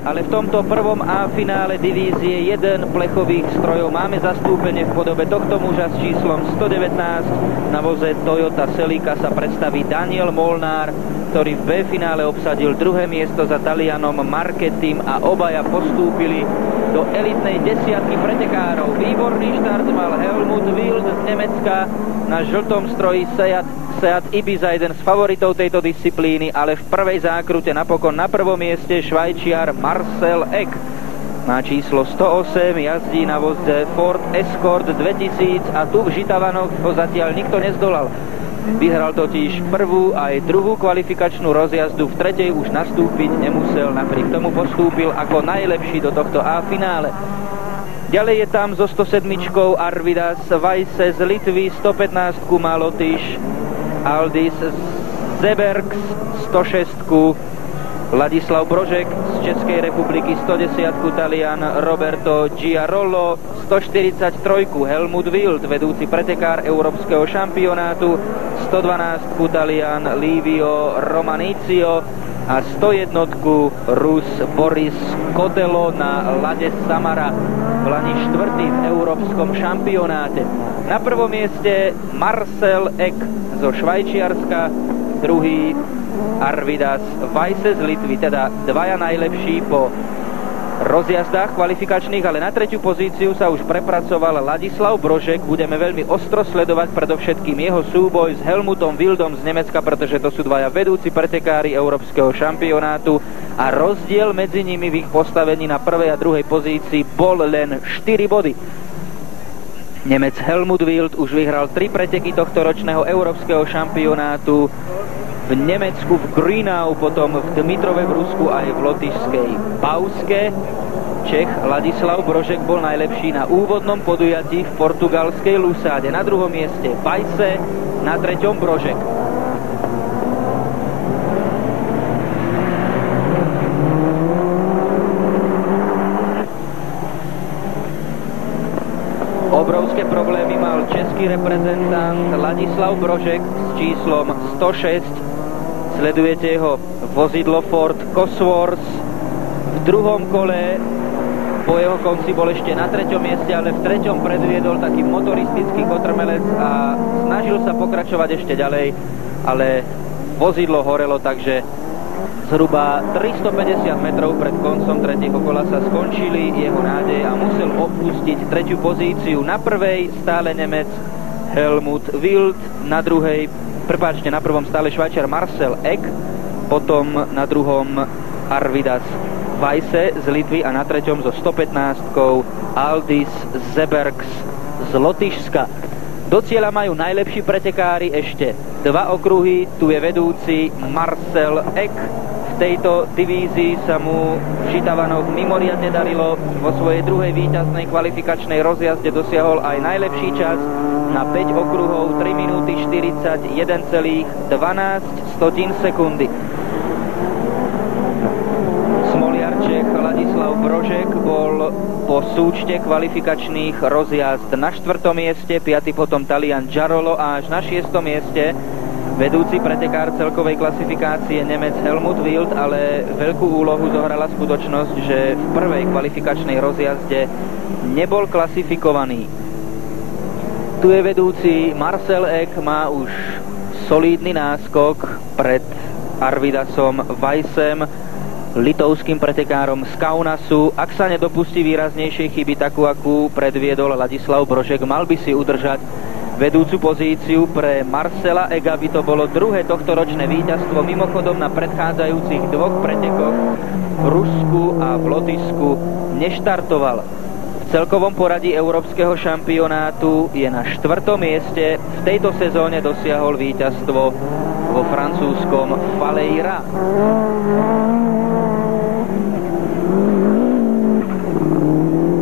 Ale v tomto prvom A finále divízie 1 plechových strojov máme zastúpenie v podobe tohto muža s číslom 119. Na voze Toyota Celica sa predstaví Daniel Molnár, ktorý v B finále obsadil druhé miesto za Talianom Marchettim a obaja postúpili do elitnej desiatky pretekárov. Výborný štart mal Helmut Wild z Nemecka na žltom stroji Seat Ibiza, jeden z favoritov tejto disciplíny, ale v prvej zákrute napokon na prvom mieste Švajčiar Marcel Eck. Má číslo 108, jazdí na voze Ford Escort 2000 a tu v Žitavanoch ho zatiaľ nikto nezdolal. Vyhral totiž prvú aj druhú kvalifikačnú rozjazdu, v tretej už nastúpiť nemusel, napriek tomu postúpil ako najlepší do tohto A finále. Ďalej je tam so 107 Arvidas Vajse z Litvy, 115 má Lotyš Aldis Zebergs, 106 Ladislav Brožek z Českej republiky, 110 Talian Roberto Giarollo, 143 Helmut Wild, vedúci pretekár európskeho šampionátu, 112 Talian Livio Romanizio a 101 Rus Boris Kotelo na Lade Samara, v lani štvrtý v európskom šampionáte. Na prvom mieste Marcel Eck zo Švajčiarska, druhý Arvidas Vajse z Litvy, teda dvaja najlepší po rozjazdách kvalifikačných, ale na tretiu pozíciu sa už prepracoval Ladislav Brožek. Budeme veľmi ostro sledovať predovšetkým jeho súboj s Helmutom Wildom z Nemecka, pretože to sú dvaja vedúci pretekári európskeho šampionátu a rozdiel medzi nimi v ich postavení na prvej a druhej pozícii bol len 4 body. Nemec Helmut Wild už vyhral 3 preteky tohto ročného európskeho šampionátu v Nemecku v Grünau, potom v Dmitrove v Rusku aj v lotyšskej Bauske. Čech Ladislav Brožek bol najlepší na úvodnom podujatí v portugalskej Lusáde. Na druhom mieste Vajse, na treťom Brožek. Obrovské problémy mal český reprezentant Ladislav Brožek s číslom 106. Sledujete jeho vozidlo Ford Cosworth. V druhom kole po jeho konci bol ešte na treťom mieste, ale v treťom predviedol taký motoristický kotrmelec a snažil sa pokračovať ešte ďalej, ale vozidlo horelo, takže zhruba 350 metrov pred koncom tretieho kola sa skončili jeho nádeje a musel opustiť tretiu pozíciu. Na prvej stále Nemec Helmut Wild, na prvom stále Švajčiar Marcel Eck, potom na druhom Arvidas Vajse z Litvy a na treťom so 115 Aldis Zebergs z Lotyšska. Do cieľa majú najlepší pretekári ešte 2 okruhy, tu je vedúci Marcel Eck. V tejto divízii sa mu v Žitavanoch mimoriadne darilo, vo svojej druhej víťaznej kvalifikačnej rozjazde dosiahol aj najlepší čas na 5 okruhov 3 minúty 41,12 sekundy. Smoliar Čech Ladislav Brožek bol po súčte kvalifikačných rozjazd na 4. mieste, 5. potom Talian Giarollo a až na 6. mieste vedúci pretekár celkovej klasifikácie Nemec Helmut Wild, ale veľkú úlohu zohrala skutočnosť, že v prvej kvalifikačnej rozjazde nebol klasifikovaný. Tu je vedúci Marcel Eck, má už solídny náskok pred Arvidasom Vajsem, litovským pretekárom z Kaunasu. Ak sa nedopustí výraznejšej chyby, takú, akú predviedol Ladislav Brožek, mal by si udržať vedúcu pozíciu. Pre Marcela Ega by to bolo druhé tohtoročné víťazstvo. Mimochodom na predchádzajúcich 2 pretekoch v Rusku a v Lotyšsku neštartoval. V celkovom poradí európskeho šampionátu je na 4. mieste. V tejto sezóne dosiahol víťazstvo vo francúzskom Faleira.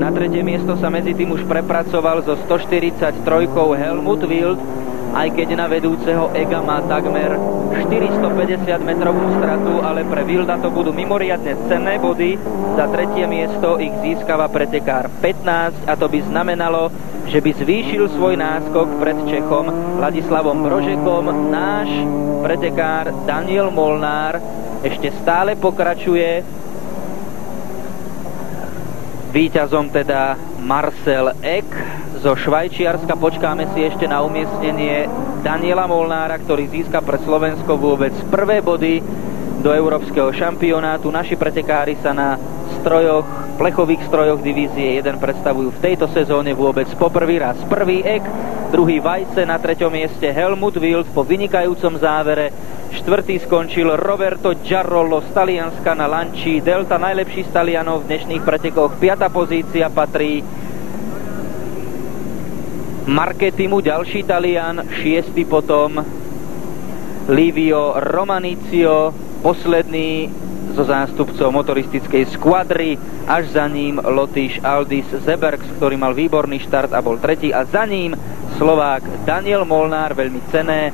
Na tretie miesto sa medzi tým už prepracoval so 143 Helmut Wild, aj keď na vedúceho Ega má takmer 450 metrovú stratu, ale pre Wilda to budú mimoriadne cenné body. Za tretie miesto ich získava pretekár 15 a to by znamenalo, že by zvýšil svoj náskok pred Čechom Ladislavom Brožekom. Náš pretekár Daniel Molnár ešte stále pokračuje Víťazom teda Marcel Eck zo Švajčiarska. Počkáme si ešte na umiestnenie Daniela Molnára, ktorý získa pre Slovensko vôbec prvé body do európskeho šampionátu. Naši pretekári sa na plechových strojoch divízie 1 predstavujú v tejto sezóne vôbec poprvý raz. Prvý Eck, druhý Vajce, na 3. mieste Helmut Wild po vynikajúcom závere. 4. skončil Roberto Giarrollo z Talianska na Lanči Delta, najlepší z Talianov v dnešných pretekoch. 5. pozícia patrí Marketimu, ďalší Talian. 6. potom Livio Romanizio, posledný zo zástupcov motoristickej skvadry, až za ním Lotyš Aldis Zebergs, ktorý mal výborný štart a bol 3. a za ním Slovák Daniel Molnár, veľmi cenné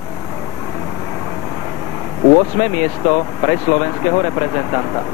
8. miesto pre slovenského reprezentanta.